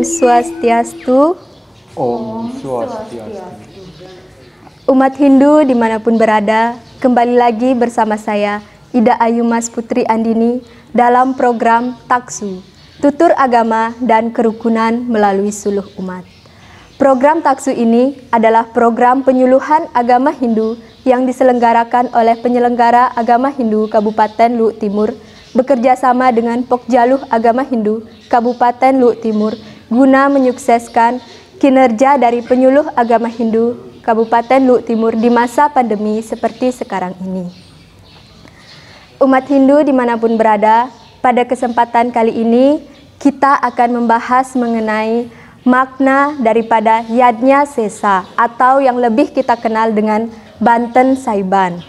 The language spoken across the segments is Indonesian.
Om Swastiastu. Om Swastiastu. Umat Hindu dimanapun berada, kembali lagi bersama saya, Ida Ayu Mas Putri Andini, dalam program Taksu, Tutur Agama dan Kerukunan melalui Suluh Umat. Program Taksu ini adalah program penyuluhan agama Hindu yang diselenggarakan oleh penyelenggara agama Hindu Kabupaten Luhuk Timur bekerja sama dengan Pokjaluh Agama Hindu Kabupaten Luhuk Timur guna menyukseskan kinerja dari penyuluh agama Hindu Kabupaten Luhuk Timur di masa pandemi seperti sekarang ini. Umat Hindu dimanapun berada, pada kesempatan kali ini kita akan membahas mengenai makna daripada Yadnya Sesa atau yang lebih kita kenal dengan Banten Saiban.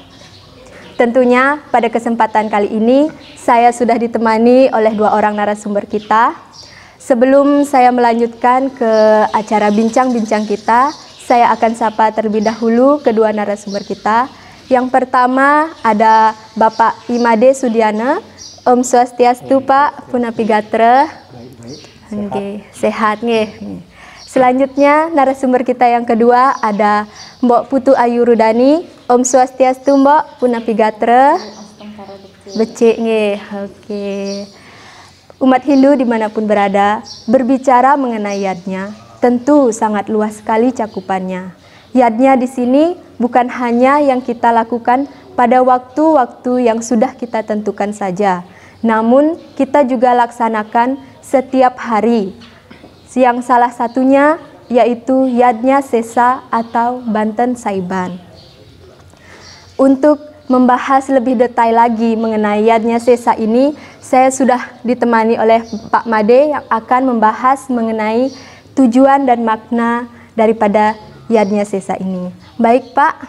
Tentunya pada kesempatan kali ini saya sudah ditemani oleh dua orang narasumber kita. Sebelum saya melanjutkan ke acara bincang-bincang kita, saya akan sapa terlebih dahulu kedua narasumber kita. Yang pertama ada Bapak Imade Sudiana. Om Swastiastu Pak, Punapi Gatra. Oke, sehat nggih. Selanjutnya narasumber kita yang kedua ada Mbok Putu Ayu Rudani. Om Swastiastu Mbok, Punapi Gatra. Becik nggih. Oke. Umat Hindu dimanapun berada, berbicara mengenai yadnya, tentu sangat luas sekali cakupannya. Yadnya di sini bukan hanya yang kita lakukan pada waktu-waktu yang sudah kita tentukan saja, namun kita juga laksanakan setiap hari. Yang salah satunya yaitu Yadnya Sesa atau Banten Saiban. Untuk membahas lebih detail lagi mengenai Yadnya Sesa ini, saya sudah ditemani oleh Pak Made yang akan membahas mengenai tujuan dan makna daripada Yadnya Sesa ini. Baik Pak,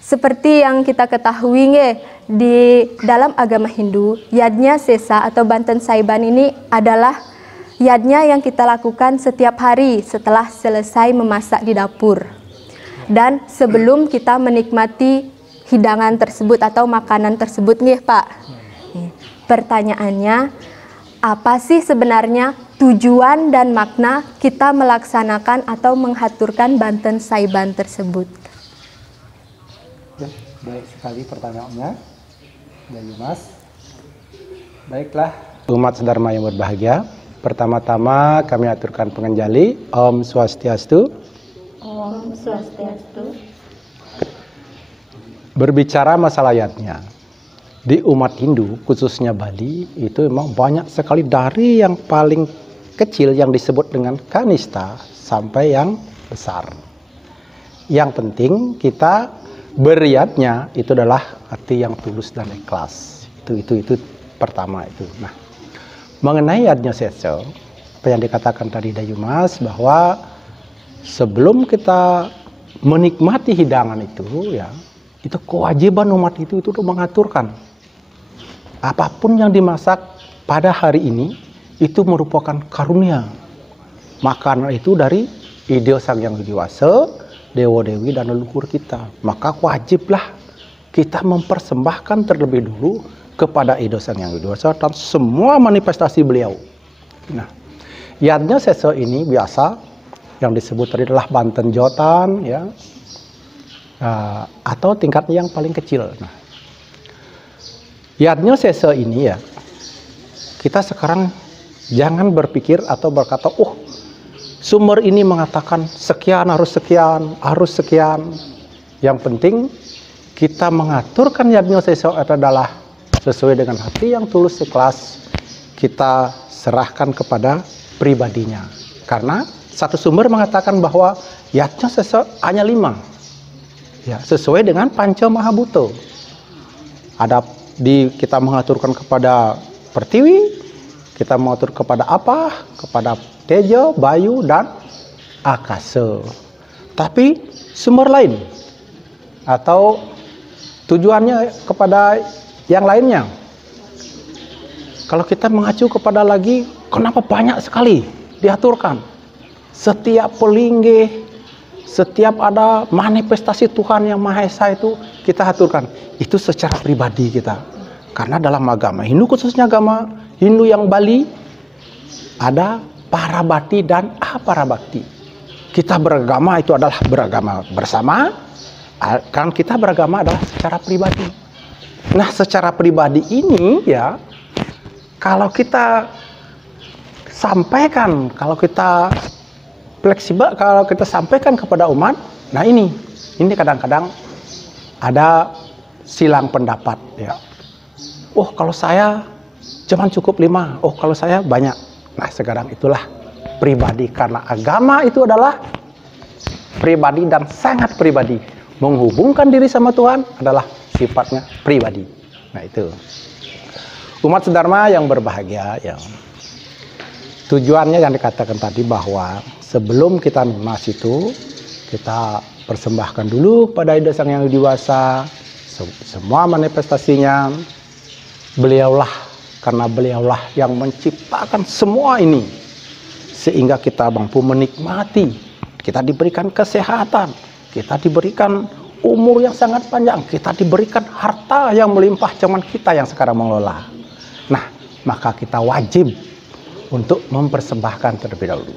seperti yang kita ketahui di dalam agama Hindu, Yadnya Sesa atau Banten Saiban ini adalah yadnya yang kita lakukan setiap hari setelah selesai memasak di dapur dan sebelum kita menikmati hidangan tersebut atau makanan tersebut nih Pak. Pertanyaannya, apa sih sebenarnya tujuan dan makna kita melaksanakan atau menghaturkan Banten Saiban tersebut? Ya, baik sekali pertanyaannya dari Mas. Baiklah, umat sedharma yang berbahagia, pertama-tama kami aturkan pengenjali Om Swastiastu. Om Swastiastu. Berbicara masalah yadnya, di umat Hindu khususnya Bali itu memang banyak sekali dari yang paling kecil yang disebut dengan kanista sampai yang besar. Yang penting kita beryadnya itu adalah hati yang tulus dan ikhlas. Itu pertama itu. Nah, mengenai yadnya sesa, apa yang dikatakan tadi Dayu Mas bahwa sebelum kita menikmati hidangan itu ya, itu kewajiban umat itu mengaturkan apapun yang dimasak pada hari ini itu merupakan karunia. Makanan itu dari ide Sang Yang Widi Wasa, Dewa Dewi dan leluhur kita. Maka wajiblah kita mempersembahkan terlebih dulu kepada ide Sang Yang Widi Wasa dan semua manifestasi beliau. Nah, yadnya sesa ini biasa yang disebut tadi adalah Banten Jotan ya. Atau tingkatnya yang paling kecil. Nah, yadnya sesa ini ya, kita sekarang jangan berpikir atau berkata, oh sumber ini mengatakan sekian harus sekian, harus sekian. Yang penting kita mengaturkan yadnya sesa adalah sesuai dengan hati yang tulus ikhlas, kita serahkan kepada pribadinya. Karena satu sumber mengatakan bahwa yadnya sesa hanya 5. Ya, sesuai dengan Panca Mahabhuta. Ada kita mengaturkan kepada Pertiwi, kita mengatur kepada apa? Kepada Teja, Bayu dan Akasa. Tapi sumber lain atau tujuannya kepada yang lainnya. Kalau kita mengacu kepada lagi, kenapa banyak sekali diaturkan? Setiap pelinggih, setiap ada manifestasi Tuhan yang Maha Esa itu kita aturkan. Itu secara pribadi kita. Karena dalam agama Hindu, khususnya agama Hindu yang Bali, ada parabati dan aparabakti. Kita beragama itu adalah beragama bersama, kan kita beragama adalah secara pribadi. Nah, secara pribadi ini ya, kalau kita sampaikan, kalau kita fleksibel, kalau kita sampaikan kepada umat, nah ini kadang-kadang ada silang pendapat ya. Oh, kalau saya cuma cukup 5, oh kalau saya banyak. Nah, sekarang itulah pribadi, karena agama itu adalah pribadi dan sangat pribadi. Menghubungkan diri sama Tuhan adalah sifatnya pribadi. Nah, itu umat sedharma yang berbahagia, yang tujuannya yang dikatakan tadi bahwa sebelum kita lunas itu kita persembahkan dulu pada Ida Sang Yang Widi Wasa semua manifestasinya. Beliaulah, karena beliaulah yang menciptakan semua ini sehingga kita mampu menikmati, kita diberikan kesehatan, kita diberikan umur yang sangat panjang, kita diberikan harta yang melimpah, cuman kita yang sekarang mengelola. Nah, maka kita wajib untuk mempersembahkan terlebih dahulu.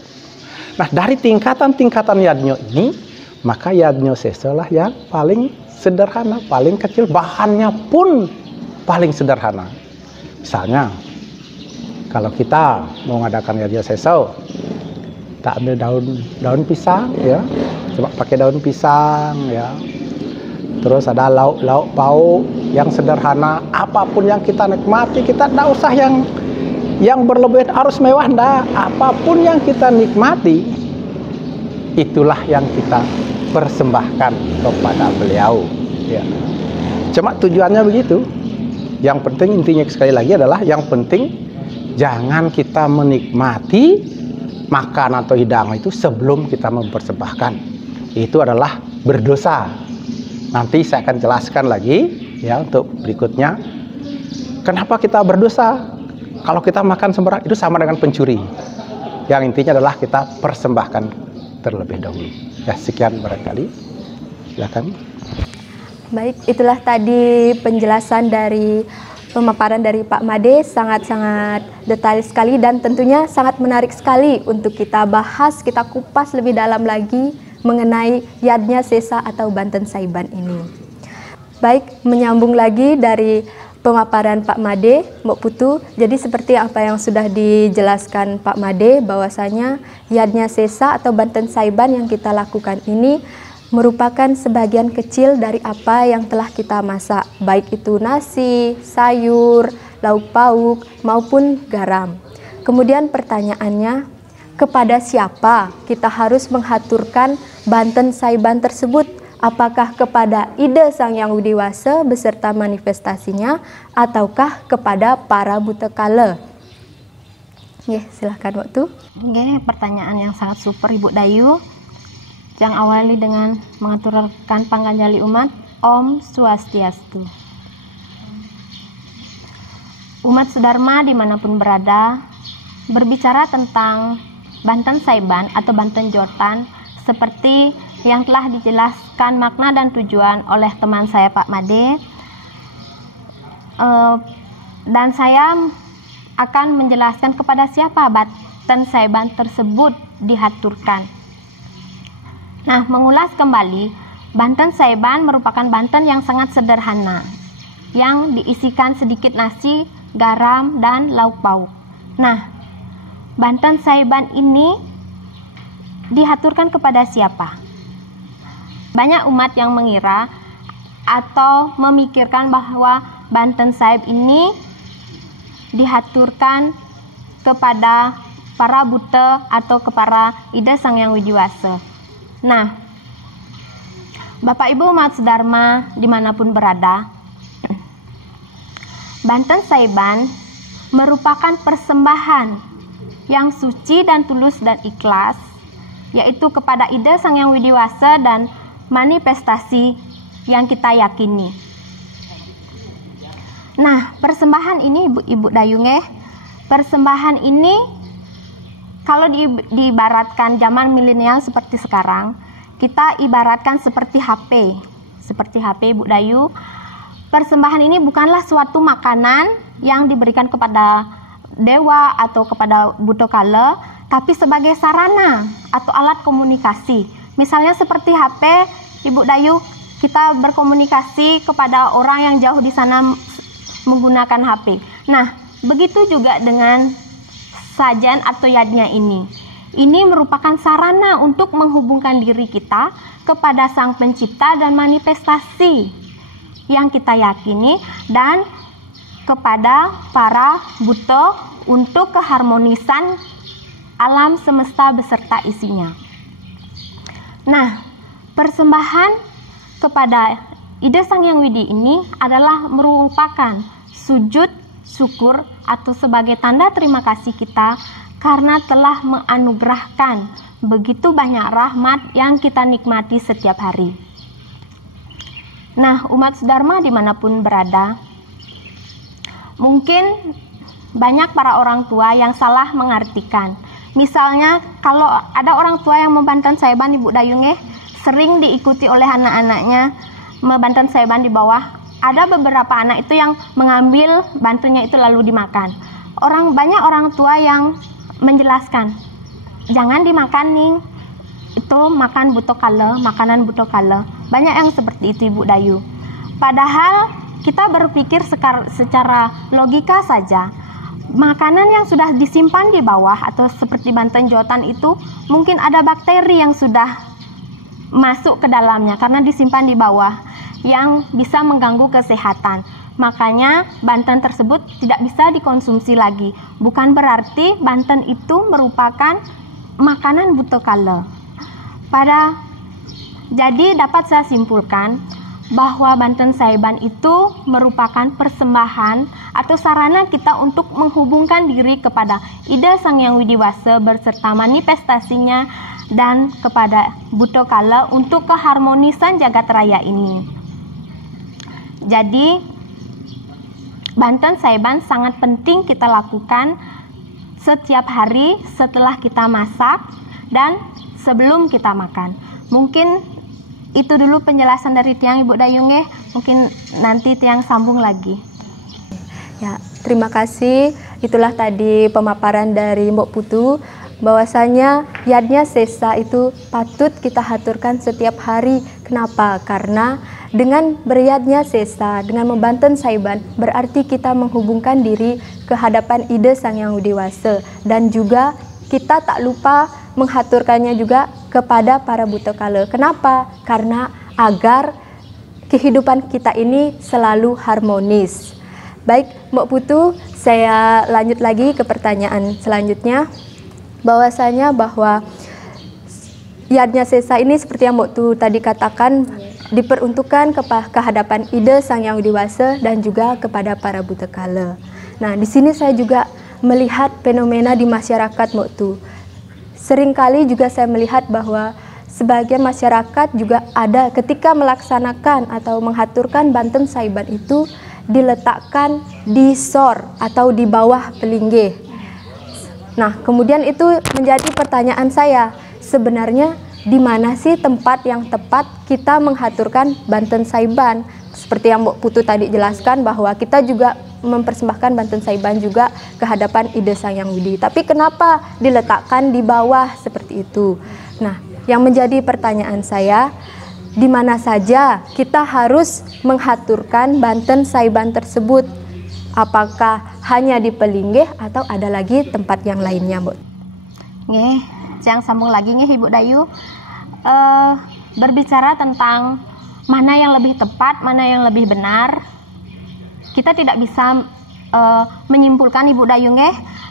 Nah, dari tingkatan-tingkatan yadnyo ini, maka yadnyo sesa lah yang paling sederhana, paling kecil, bahannya pun paling sederhana. Misalnya, kalau kita mau mengadakan yadnyo sesa, kita ambil daun pisang ya, coba pakai daun pisang ya. Terus ada lauk pauk yang sederhana, apapun yang kita nikmati, kita tidak usah yang berlebihan, harus mewah, ndak. Apapun yang kita nikmati, itulah yang kita persembahkan kepada beliau ya. Cuma tujuannya begitu. Yang penting, intinya sekali lagi adalah yang penting jangan kita menikmati makan atau hidangan itu sebelum kita mempersembahkan. Itu adalah berdosa. Nanti saya akan jelaskan lagi ya untuk berikutnya. Kenapa kita berdosa? Kalau kita makan sembarang itu sama dengan pencuri. Yang intinya adalah kita persembahkan terlebih dahulu. Ya, sekian barangkali. Silakan. Baik, itulah tadi penjelasan dari pemaparan dari Pak Made, sangat-sangat detail sekali dan tentunya sangat menarik sekali untuk kita bahas, kita kupas lebih dalam lagi mengenai Yadnya Sesa atau Banten Saiban ini. Baik, menyambung lagi dari pemaparan Pak Made, Mbok Putu. Jadi seperti apa yang sudah dijelaskan Pak Made, bahwasanya Yadnya Sesa atau Banten Saiban yang kita lakukan ini merupakan sebagian kecil dari apa yang telah kita masak, baik itu nasi, sayur, lauk pauk, maupun garam. Kemudian pertanyaannya, kepada siapa kita harus menghaturkan Banten Saiban tersebut? Apakah kepada Ida Sang Yang Widi Wasa beserta manifestasinya, ataukah kepada para buta kala? Ya, silahkan waktu. Oke, pertanyaan yang sangat super Ibu Dayu. Yang awali dengan mengaturkan pangganjali umat, Om Swastiastu. Umat sedharma dimanapun berada, berbicara tentang Banten Saiban atau Banten Jortan seperti yang telah dijelaskan makna dan tujuan oleh teman saya Pak Made, dan saya akan menjelaskan kepada siapa Banten Saiban tersebut dihaturkan. Nah, mengulas kembali, Banten Saiban merupakan Banten yang sangat sederhana, yang diisikan sedikit nasi, garam, dan lauk pauk. Nah, Banten Saiban ini dihaturkan kepada siapa? Banyak umat yang mengira atau memikirkan bahwa Banten Saib ini dihaturkan kepada para buta atau kepada Ida Sang Yang Widi Wasa. Nah, Bapak Ibu umat sedharma dimanapun berada, Banten Saiban merupakan persembahan yang suci dan tulus dan ikhlas, yaitu kepada Ida Sang Yang Widi Wasa dan manifestasi yang kita yakini. Nah, persembahan ini Ibu Dayung, persembahan ini kalau diibaratkan zaman milenial seperti sekarang, kita ibaratkan seperti HP. Seperti HP Ibu Dayu. Persembahan ini bukanlah suatu makanan yang diberikan kepada dewa atau kepada buto kala, tapi sebagai sarana atau alat komunikasi. Misalnya seperti HP, Ibu Dayu, kita berkomunikasi kepada orang yang jauh di sana menggunakan HP. Nah, begitu juga dengan sajan atau yadnya ini. Ini merupakan sarana untuk menghubungkan diri kita kepada Sang Pencipta dan manifestasi yang kita yakini dan kepada para buto untuk keharmonisan alam semesta beserta isinya. Nah, persembahan kepada ide Sang Hyang Widi ini adalah merupakan sujud syukur atau sebagai tanda terima kasih kita karena telah menganugerahkan begitu banyak rahmat yang kita nikmati setiap hari. Nah, umat Dharma dimanapun berada, mungkin banyak para orang tua yang salah mengartikan. Misalnya, kalau ada orang tua yang membantan saiban Ibu Dayung, sering diikuti oleh anak-anaknya membantan saiban di bawah. Ada beberapa anak itu yang mengambil bantunya itu lalu dimakan. Banyak orang tua yang menjelaskan, jangan dimakan nih, itu makan buto kala, makanan buto kala. Banyak yang seperti itu Ibu Dayu. Padahal kita berpikir secara logika saja, makanan yang sudah disimpan di bawah atau seperti banten jotan itu mungkin ada bakteri yang sudah masuk ke dalamnya karena disimpan di bawah yang bisa mengganggu kesehatan. Makanya banten tersebut tidak bisa dikonsumsi lagi. Bukan berarti banten itu merupakan makanan buto kala. Jadi dapat saya simpulkan bahwa banten saiban itu merupakan persembahan atau sarana kita untuk menghubungkan diri kepada ide Sang Hyang Widi Wasa berserta manifestasinya dan kepada buto kala untuk keharmonisan jagat raya ini. Jadi banten saiban sangat penting kita lakukan setiap hari setelah kita masak dan sebelum kita makan. Mungkin itu dulu penjelasan dari Tiang Ibu Dayung ya. Mungkin nanti Tiang sambung lagi. Ya, terima kasih. Itulah tadi pemaparan dari Mbok Putu bahwasanya yadnya sesa itu patut kita haturkan setiap hari. Kenapa? Karena dengan beryadnya sesa, dengan membanten saiban, berarti kita menghubungkan diri ke hadapan ide Sang Hyang Widi Wasa. Dan juga kita tak lupa menghaturkannya juga kepada para buto kala. Kenapa? Karena agar kehidupan kita ini selalu harmonis. Baik, Mbak Putu, saya lanjut lagi ke pertanyaan selanjutnya. Bahwasanya bahwa yadnya sesa ini seperti yang Mbak Putu tadi katakan, diperuntukkan ke hadapan ide Sang Hyang Widi Wasa dan juga kepada para buta kala. Nah, di sini saya juga melihat fenomena di masyarakat, Mbak Tu. Seringkali juga saya melihat bahwa sebagian masyarakat juga ada ketika melaksanakan atau menghaturkan banten saiban itu diletakkan di sor atau di bawah pelinggih. Nah, kemudian itu menjadi pertanyaan saya, sebenarnya di mana sih tempat yang tepat kita menghaturkan banten saiban? Seperti yang Mbok Putu tadi jelaskan bahwa kita juga mempersembahkan banten saiban juga ke hadapan ide Sang Hyang Widi. Tapi kenapa diletakkan di bawah seperti itu? Nah, yang menjadi pertanyaan saya, di mana saja kita harus menghaturkan banten saiban tersebut? Apakah hanya di pelinggih atau ada lagi tempat yang lainnya, Mbok? Nggih, yang sambung lagi nih Ibu Dayu. Berbicara tentang mana yang lebih tepat, mana yang lebih benar, kita tidak bisa menyimpulkan Ibu Dayu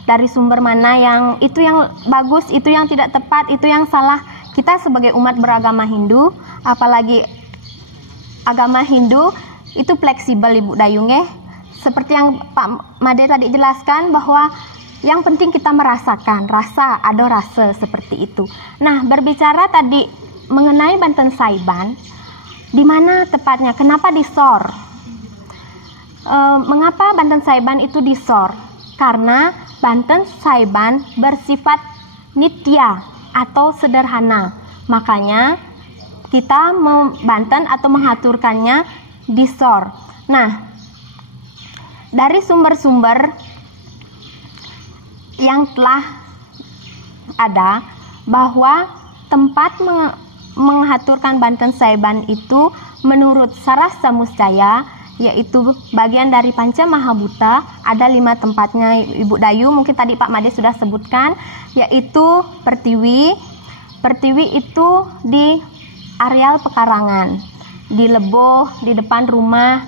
dari sumber mana yang itu yang bagus, itu yang tidak tepat, itu yang salah. Kita sebagai umat beragama Hindu, apalagi agama Hindu itu fleksibel Ibu Dayu. Seperti yang Pak Made tadi jelaskan bahwa yang penting kita merasakan, ada rasa seperti itu. Nah, berbicara tadi mengenai banten saiban, di mana tepatnya? Kenapa disor? Mengapa banten saiban itu disor? Karena banten saiban bersifat nitya atau sederhana. Makanya kita membanten atau menghaturkannya disor. Nah, dari sumber-sumber yang telah ada bahwa tempat mengaturkan Banten Saiban itu menurut Sarasa Muscaya, yaitu bagian dari Panca Mahabhuta, ada 5 tempatnya Ibu Dayu. Mungkin tadi Pak Made sudah sebutkan, yaitu Pertiwi. Pertiwi itu di areal pekarangan, di Leboh, di depan rumah,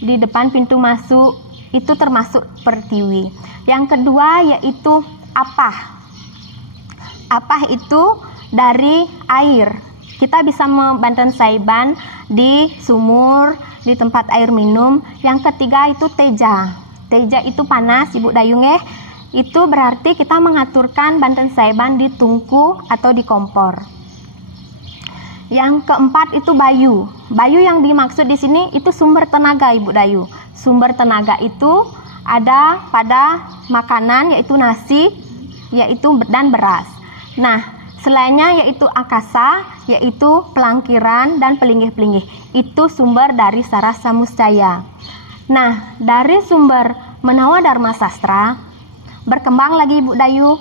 di depan pintu masuk, itu termasuk Pertiwi. Yang kedua yaitu Apah. Apah itu dari air. Kita bisa Banten Saiban di sumur, di tempat air minum. Yang ketiga itu Teja. Teja itu panas, Ibu Dayung ya. Itu berarti kita mengaturkan Banten Saiban di tungku atau di kompor. Yang keempat itu Bayu. Bayu yang dimaksud di sini itu sumber tenaga, Ibu Dayu. Sumber tenaga itu ada pada makanan yaitu nasi, yaitu dan beras. Nah, selainnya yaitu Akasa, yaitu pelangkiran dan pelinggih-pelinggih. Itu sumber dari Sarasa Muscaya. Nah, dari sumber Menawa Dharma Sastra berkembang lagi Ibu Dayu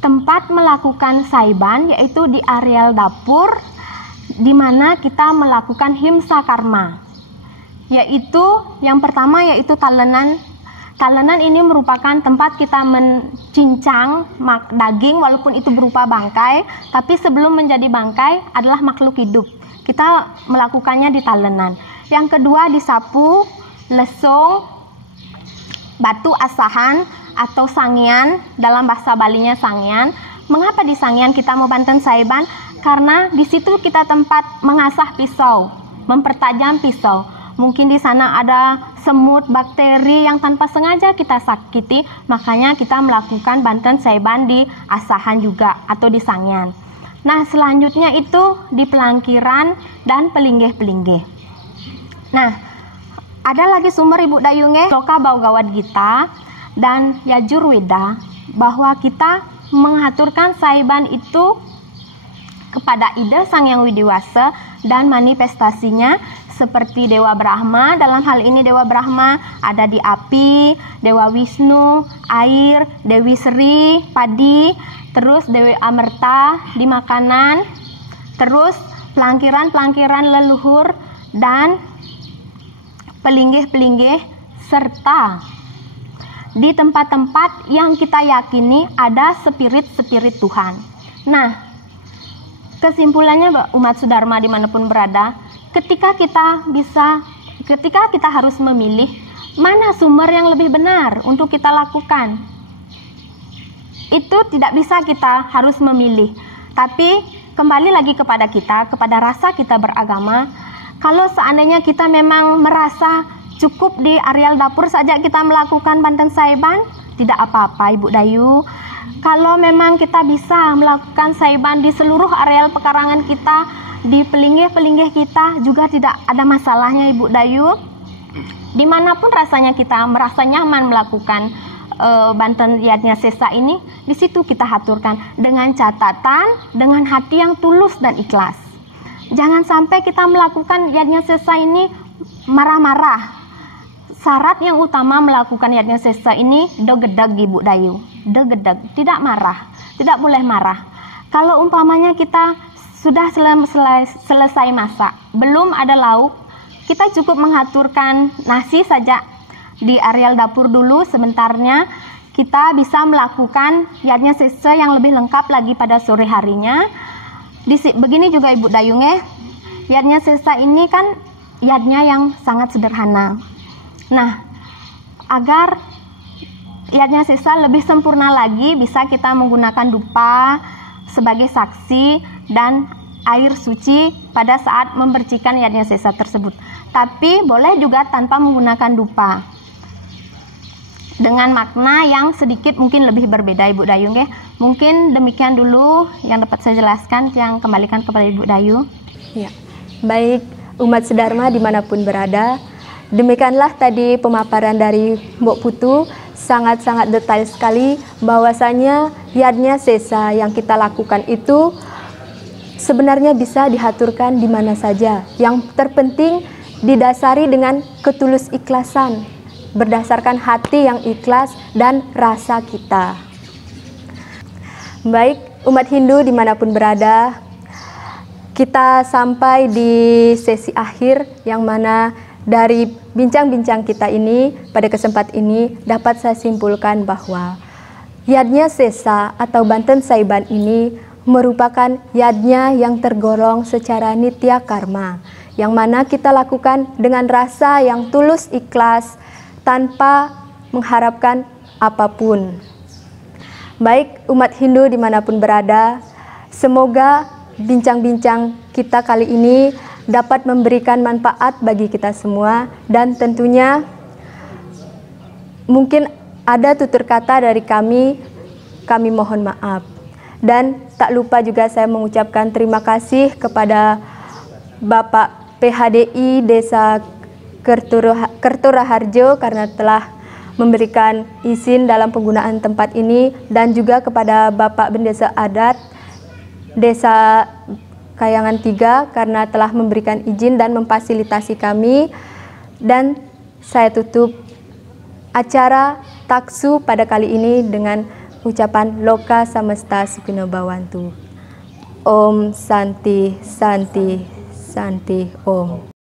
tempat melakukan Saiban, yaitu di areal dapur di mana kita melakukan himsa karma. Yaitu yang pertama yaitu talenan. Talenan ini merupakan tempat kita mencincang daging walaupun itu berupa bangkai, tapi sebelum menjadi bangkai adalah makhluk hidup. Kita melakukannya di talenan. Yang kedua disapu, lesung, batu asahan atau sangian, dalam bahasa Balinya sangian. Mengapa di sangian kita mau Banten Saiban? Karena di situ kita tempat mengasah pisau, mempertajam pisau. Mungkin di sana ada semut, bakteri yang tanpa sengaja kita sakiti, makanya kita melakukan Banten Saiban di asahan juga atau di sangian. Nah, selanjutnya itu di pelangkiran dan pelinggih-pelinggih. Nah, ada lagi sumber Ibu Dayung Loka Bhaugavad Gita dan Yajurveda bahwa kita mengaturkan Saiban itu kepada ide Sang Yang Widiwasa dan manifestasinya seperti Dewa Brahma. Dalam hal ini Dewa Brahma ada di api, Dewa Wisnu, air, Dewi Sri, padi, terus Dewi Amerta di makanan, terus pelangkiran-pelangkiran leluhur dan pelinggih-pelinggih, serta di tempat-tempat yang kita yakini ada spirit-spirit Tuhan. Nah, kesimpulannya umat Sudharma dimanapun berada, ketika kita harus memilih mana sumber yang lebih benar untuk kita lakukan, itu tidak bisa kita harus memilih. Tapi kembali lagi kepada kita, kepada rasa kita beragama. Kalau seandainya kita memang merasa cukup di areal dapur saja kita melakukan Banten Saiban, tidak apa-apa Ibu Dayu. Kalau memang kita bisa melakukan Saiban di seluruh areal pekarangan kita, di pelinggih-pelinggih kita juga tidak ada masalahnya Ibu Dayu. Dimanapun rasanya kita merasa nyaman melakukan Banten Yadnya Sesa ini, di situ kita aturkan dengan catatan, dengan hati yang tulus dan ikhlas. Jangan sampai kita melakukan Yadnya Sesa ini marah-marah. Syarat yang utama melakukan Yadnya Sesa ini degedeg Ibu Dayu, degedeg, tidak marah, tidak boleh marah. Kalau umpamanya kita sudah selesai masak, belum ada lauk, kita cukup mengaturkan nasi saja di areal dapur dulu sebentarnya. Kita bisa melakukan Yadnya Sesa yang lebih lengkap lagi pada sore harinya. Begini juga Ibu Dayung Yadnya Sesa ini kan yadnya yang sangat sederhana. Nah, agar Yadnya Sesa lebih sempurna lagi, bisa kita menggunakan dupa sebagai saksi dan air suci pada saat membersihkan Yadnya Sesa tersebut. Tapi boleh juga tanpa menggunakan dupa, dengan makna yang sedikit mungkin lebih berbeda Ibu Dayung Mungkin demikian dulu yang dapat saya jelaskan, yang kembalikan kepada Ibu Dayu. Ya, baik umat Sudharma dimanapun berada, demikianlah tadi pemaparan dari Mbok Putu, sangat-sangat detail sekali bahwasanya Yadnya Sesa yang kita lakukan itu sebenarnya bisa diaturkan di mana saja. Yang terpenting didasari dengan ketulus ikhlasan, berdasarkan hati yang ikhlas dan rasa kita. Baik, umat Hindu dimanapun berada, kita sampai di sesi akhir yang mana dari bincang-bincang kita ini pada kesempatan ini dapat saya simpulkan bahwa yadnya sesa atau Banten Saiban ini merupakan yadnya yang tergolong secara nitya karma, yang mana kita lakukan dengan rasa yang tulus ikhlas tanpa mengharapkan apapun. Baik umat Hindu dimanapun berada, semoga bincang-bincang kita kali ini dapat memberikan manfaat bagi kita semua, dan tentunya mungkin ada tutur kata dari kami mohon maaf. Dan tak lupa juga saya mengucapkan terima kasih kepada Bapak PHDI Desa Kerturaharjo karena telah memberikan izin dalam penggunaan tempat ini, dan juga kepada Bapak Bendesa Adat Desa Kayangan 3 karena telah memberikan izin dan memfasilitasi kami. Dan saya tutup acara taksu pada kali ini dengan ucapan Loka Samesta Sukhino Bhavantu. Om Santi Santi Santi Om.